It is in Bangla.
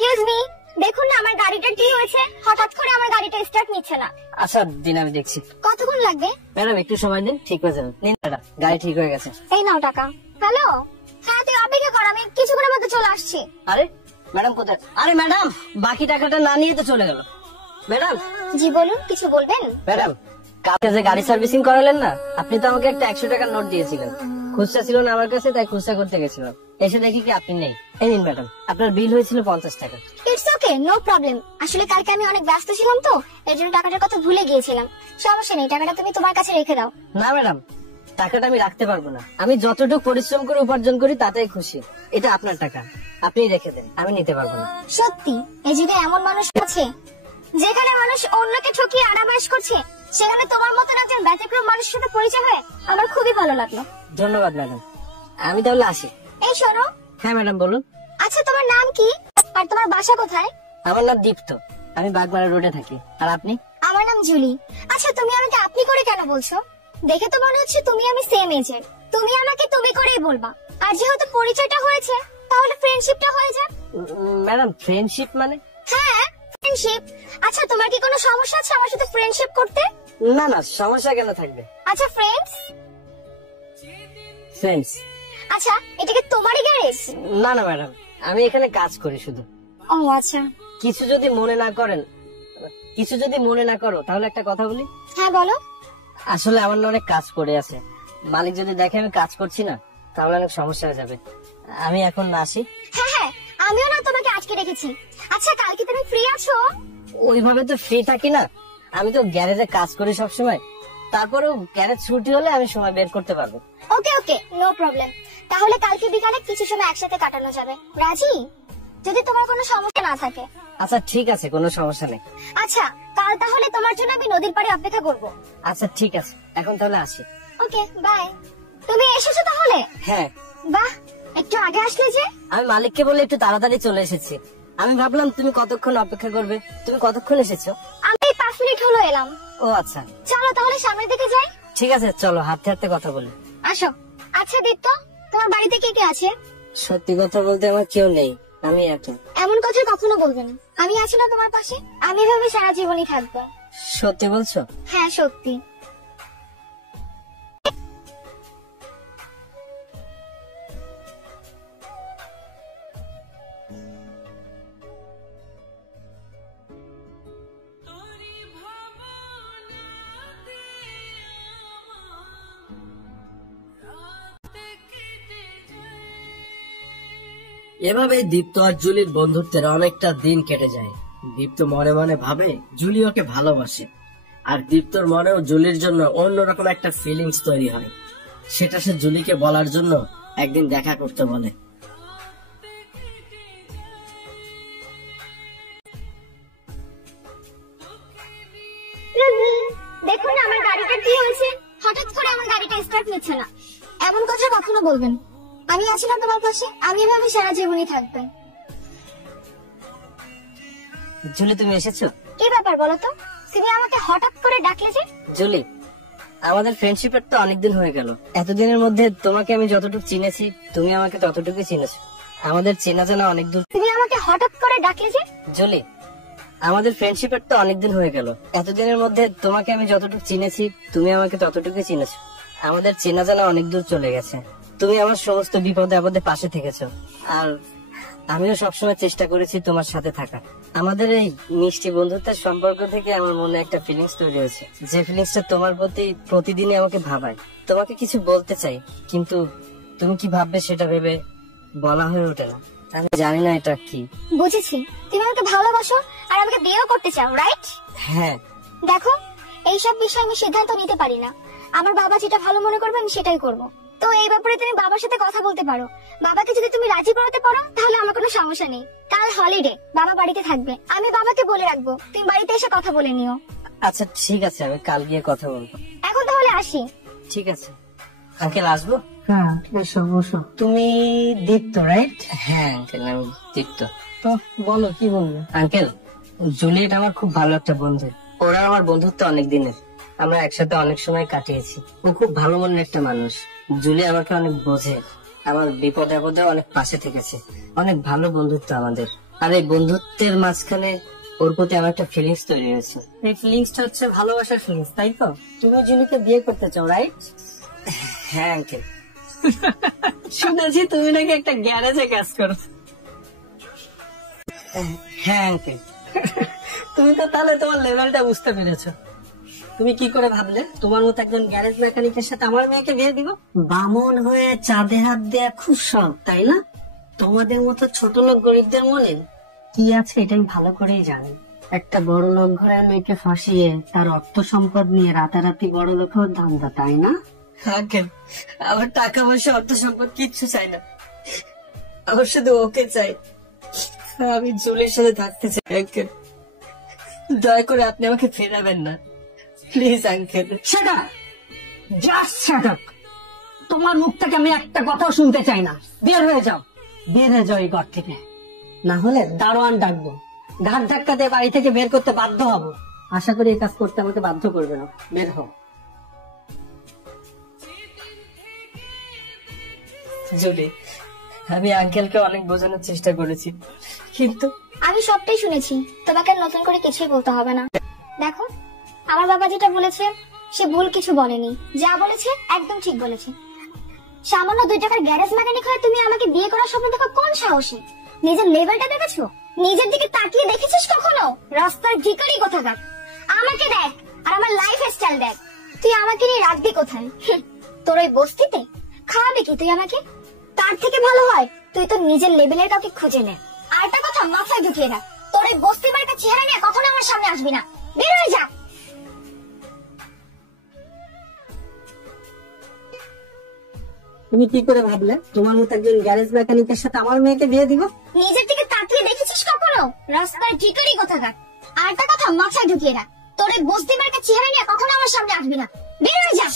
এক্সকিউজ মি, দেখুন না আমার গাড়িটা কি হয়েছে, হঠাৎ করে আমার গাড়িটা স্টার্ট নিচ্ছে না। আচ্ছা দিন, আমি দেখছি। কতক্ষণ লাগবে? ম্যাডাম একটু সময় দিন, ঠিক হয়ে যাবে। নিন ম্যাডাম, গাড়ি ঠিক হয়ে গেছে। এই নাও টাকা। হ্যালো, হ্যাঁ তুই অপেক্ষা কর, আমি কিছুক্ষণের মধ্যে চলে আসছি। আরে ম্যাডাম কোথায়? আরে ম্যাডাম, বাকি টাকাটা না নিয়ে তো চলে গেল। ম্যাডাম। জি বলুন, কিছু বলবেন? ম্যাডাম, কালকে যে গাড়ি সার্ভিসিং করালেন না, আপনি তো আমাকে একটা 100 টাকার নোট দিয়েছিলেন। খুচরা ছিল না আমার কাছে, তাই খুচরা করতে গেছিলাম। এসে দেখি কি আপনি নেই। এই নিন ম্যাডাম, আপনার বিল হয়েছিল 50 টাকা। It's okay, no problem. আসলে কালকে আমি অনেক ব্যস্ত ছিলাম তো, এর জন্য টাকাটার কথা ভুলে গিয়েছিলাম। সমস্যা নেই, টাকাটা তুমি তোমার কাছে রেখে দাও। না ম্যাডাম, টাকাটা আমি রাখতে পারবো না। আমি যতটুকু পরিশ্রম করে উপার্জন করি তাতেই খুশি। এটা আপনার টাকা, আপনি রেখে দেন, আমি নিতে পারবো না। সত্যি এই যুগে এমন মানুষ আছে যেখানে মানুষ অন্যকে ঠকিয়ে আরামাস করছে, সেখানে তোমার মতো একজন ব্যতিক্রম মানুষের সাথে পরিচয় হয়ে আমার খুবই ভালো লাগলো। ধন্যবাদ ম্যাডাম, আমি তাহলে আসি। এই শোনো। হ্যাঁ ম্যাডাম বলুন। আচ্ছা তোমার নাম কি আর তোমার বাসা কোথায়? আমার নাম দীপ্ত, আমি বাগমারা রোডে থাকি। আর আপনি? আমার নাম জুলি। আচ্ছা তুমি আমাকে আপনি করে কেন বলছো? দেখে তো মনে হচ্ছে তুমি আমি সেম এজের। তুমি আমাকে তুমি করেই বলবা। আর যেহেতু পরিচয়টা হয়েছে, তাহলে ফ্রেন্ডশিপটা হয়ে যাক। ম্যাডাম ফ্রেন্ডশিপ মানে? হ্যাঁ ফ্রেন্ডশিপ। আচ্ছা তোমার কি কোনো সমস্যা আছে আমার সাথে ফ্রেন্ডশিপ করতে? না না, সমস্যা কেন থাকবে। আচ্ছা ফ্রেন্ডস। ফ্রেন্ডস। আচ্ছা এটা কি তোমারই গ্যারেজ? না না ম্যাডাম, আমি এখানে কাজ করি শুধু। ও আচ্ছা। কিছু যদি মনে না করো তাহলে একটা কথা বলি। হ্যাঁ বলো। আসলে আমার না অনেক কাজ পড়ে আছে। মালিক যদি দেখে আমি কাজ করছি না, তাহলে অনেক সমস্যা হয়ে যাবে। আমি এখন না আসি? হ্যাঁ হ্যাঁ, আমিও না তোমাকে আজকে রেখেছি। আচ্ছা কালকে তুমি ফ্রি আছো? ওইভাবে তো ফ্রি থাকি না, আমি তো গ্যারেজে কাজ করি সবসময়। তারপরেও গ্যারেজ ছুটি হলে আমি সময় বের করতে পারবো। ওকে ওকে, নো প্রবলেম। তাহলে কালকে বিকালে কিছু সময় একসাথে কাটানো যাবে, রাজি? যদি তোমার কোনো সমস্যা না থাকে। আচ্ছা ঠিক আছে, কোনো সমস্যা নেই। আচ্ছা কাল তাহলে তোমার জন্য আমি নদীর পাড়ে অপেক্ষা করব। আচ্ছা ঠিক আছে, এখন তাহলে আসি। Okay bye. তুমি এসেছো তাহলে? হ্যাঁ। বাহ, একটু আগে আসলে যে। আমি মালিককে বলে একটু তাড়াতাড়ি চলে এসেছি। আমি ভাবলাম তুমি কতক্ষণ অপেক্ষা করবে। তুমি কতক্ষণ এসেছো? আমি 5 মিনিট হলো এলাম। ও আচ্ছা। চলো তাহলে সামনের দিকে যাই। ঠিক আছে চলো, হাঁটতে হাঁটতে কথা বলি। আসো। আচ্ছা দীপ্ত, তোমার বাড়িতে কে কে আছে? সত্যি কথা বলতে আমার কেউ নেই, আমি একা। এমন কথা কখনো বলবে না। আমি আছি না তোমার পাশে, আমি ভাবে সারা জীবনই থাকবো। সত্যি বলছো? হ্যাঁ সত্যি। এভাবে দীপ্ত আর জুলির বন্ধুত্বের অনেকটা দিন কেটে যায়। দীপ্ত মনে মনে ভাবে জুলি ওকে ভালোবাসে, আর দীপ্তর মনেও জুলির জন্য অন্যরকম একটা ফিলিংস তৈরি হয়। সেটা সে জুলিকে বলার জন্য একদিন দেখা করতে বলে। দেখুন না আমার গাড়িটা কি হয়েছে, হঠাৎ করে আমার গাড়িটা স্টার্ট নিচ্ছে না। এমন কথা কখনো বলবেন। আমি আছি না তোমার পাশে, আমি ভাবে সারা জীবনই থাকবে। জুলি তুমি এসেছো? কি ব্যাপার বলো তো, তুমি আমাকে হঠাৎ করে ডাকলে যে? জুলি, আমাদের ফ্রেন্ডশিপের তো অনেকদিন হয়ে গেল। এতদিনের মধ্যে তোমাকে আমি যতটুকু চিনেছি, তুমি আমাকে ততটুকুই চিনেছো। আমাদের চেনা জানা অনেক দূর। তুমি আমাকে হঠাৎ করে ডাকলে যে? জুলি, আমাদের ফ্রেন্ডশিপের তো অনেকদিন হয়ে গেল। এতদিনের মধ্যে তোমাকে আমি যতটুকু চিনেছি, তুমি আমাকে ততটুকুই চিনেছো। আমাদের চেনা জানা অনেক দূর চলে গেছে। তুমি আমার সমস্ত বিপদে আপদে পাশে থেকেছো, আর আমিও সবসময় চেষ্টা করেছি তোমার সাথে থাকা। আমাদের এই মিষ্টি বন্ধুত্বের সম্পর্ক থেকে আমার মনে একটা ফিলিংস তৈরি হয়েছে, যে ফিলিংসটা তোমার প্রতি প্রতিদিনই আমাকে ভাবায়। তোমাকে কিছু বলতে চাই, কিন্তু তুমি কি ভাববে সেটা ভেবে বলা হয়ে ওঠে না। আমি জানি না এটা কি। বুঝেছি, তুমি আমাকে ভালোবাসো আর আমাকে বিয়েও করতে চাও, রাইট? হ্যাঁ। দেখো, এইসব বিষয়ে আমি সিদ্ধান্ত নিতে পারি না। আমার বাবা যেটা ভালো মনে করবে আমি সেটাই করব। তো এই ব্যাপারে তুমি বাবার সাথে কথা বলতে পারো। বাবাকে যদি তুমি রাজি করাতে পারো তাহলে আমার কোনো সমস্যা নেই। কাল হলিডে, বাবা বাড়িতে থাকবে। আমি বাবাকে বলে রাখবো, তুমি বাড়িতে এসে কথা বলে নিও। আচ্ছা ঠিক আছে, আমি কাল গিয়ে কথা বলবো। এখন তাহলে আসি। ঠিক আছে আঙ্কেল, আসবো? হ্যাঁ এসো বসো। তুমি দীপ্ত রাইট? হ্যাঁ আঙ্কেল, আমি দীপ্ত। তো বলো কি বলবো। আঙ্কেল, জুলিয়েট আমার খুব ভালো একটা বন্ধু। ওরা আমার বন্ধুত্ব অনেক দিনের, আমরা একসাথে অনেক সময় কাটিয়েছি। ও খুব ভালো মনের একটা মানুষ। জুলি আমাকে অনেক বোঝে, আমার বিপদে আপদে অনেক পাশে থেকেছে। অনেক ভালো বন্ধুত্ব আমাদের। আর এই বন্ধুত্বের মাঝখানে ওর প্রতি আমার একটা ফিলিংস তৈরি হয়েছে। এই ফিলিংসটা হচ্ছে ভালোবাসার ফিলিংস, তাই তো? তুমি জুলিকে বিয়ে করতে চাও, রাইট? হ্যাঁ আঙ্কেল। শুনেছি তুমি নাকি একটা গ্যারেজে কাজ করো। হ্যাঁ আঙ্কেল। তুমি তো তাহলে তোমার লেভেলটা বুঝতে পেরেছো। তুমি কি করে ভাবলে তোমার মতো একজন গ্যারেজ মেকানিকের সাথে আমার মেয়েকে বিয়ে দিব? বামন হয়ে চাঁদে হাত দেয়া খুব শখ, তাই না? তোমাদের মতো ছোট লোক গরিবদের মনে কি আছে এটা আমি ভালো করেই জানি। একটা বড় লোক ঘরের মেয়েকে ফাঁসিয়ে তার অর্থ সম্পদ নিয়ে রাতারাতি বড় লোক হওয়ার ধান্দা, তাই না? আঙ্কেল, আমার টাকা পয়সা অর্থ সম্পদ কিচ্ছু চাই না, আমার শুধু ওকে চাই। আমি জুলির সাথে থাকতে চাই আঙ্কেল। দয়া করে আপনি আমাকে ফেরাবেন না, please uncle. Shut up! Just shut up! তোমার মুখ থেকে আমি একটা কথাও শুনতে চাই না। বের হয়ে যাও, বের হয়ে যাও এই ঘর থেকে, না হলে দারোয়ান ডাকবো। ঘাট ধাক্কা দিয়ে বাড়ি থেকে বের করতে বাধ্য হব। আশা করি এই কাজ করতে আমাকে বাধ্য করবে না। বের হও। জুলি, আমি আঙ্কেলকে অনেক বোঝানোর চেষ্টা করেছি, কিন্তু আমি সবটাই শুনেছি, তোমাকে আর নতুন করে কিছুই বলতে হবে না। দেখো, আমার বাবা যেটা বলেছে সে ভুল কিছু বলেনি, যা বলেছে একদম ঠিক বলেছে। সামান্য 2 টাকার গ্যারেজ মেকানিক হয়ে তুমি আমাকে বিয়ে করার স্বপ্ন দেখো কোন সাহসে? নিজের লেভেলটা দেখেছো? নিজের দিকে তাকিয়ে দেখেছিস কখনো? রাস্তার ভিখারি কোথাকার। আমাকে দেখ আর আমার লাইফ স্টাইল দেখ। তুই আমাকে নিয়ে রাখবি কোথায়? তোর ওই বস্তিতে? খাওয়াবে কি তুই আমাকে? তার থেকে ভালো হয় তুই তোর নিজের লেভেলের কাউকে খুঁজে নে। আর একটা কথা মাথায় ঢুকিয়ে রাখ, তোর এই বস্তি বাড়িতে চেহারা নিয়ে কখনো আমার সামনে আসবি না। বের হয়ে যা। তুমি কি করে ভাবলে তোমার মতো একজন গ্যারেজ মেকানিকের সাথে আমার মেয়েকে বিয়ে দিব? নিজের দিকে তাকিয়ে দেখেছিস কখনো? রাস্তার ঠিকারি কোথাকার। আর একটা কথা মাথায় ঢুকিয়ে রাখ, তোর এই বস্তি বাড়িতে চেহারা নিয়ে কখনো আমার সামনে আসবি না। বের হয়ে যা।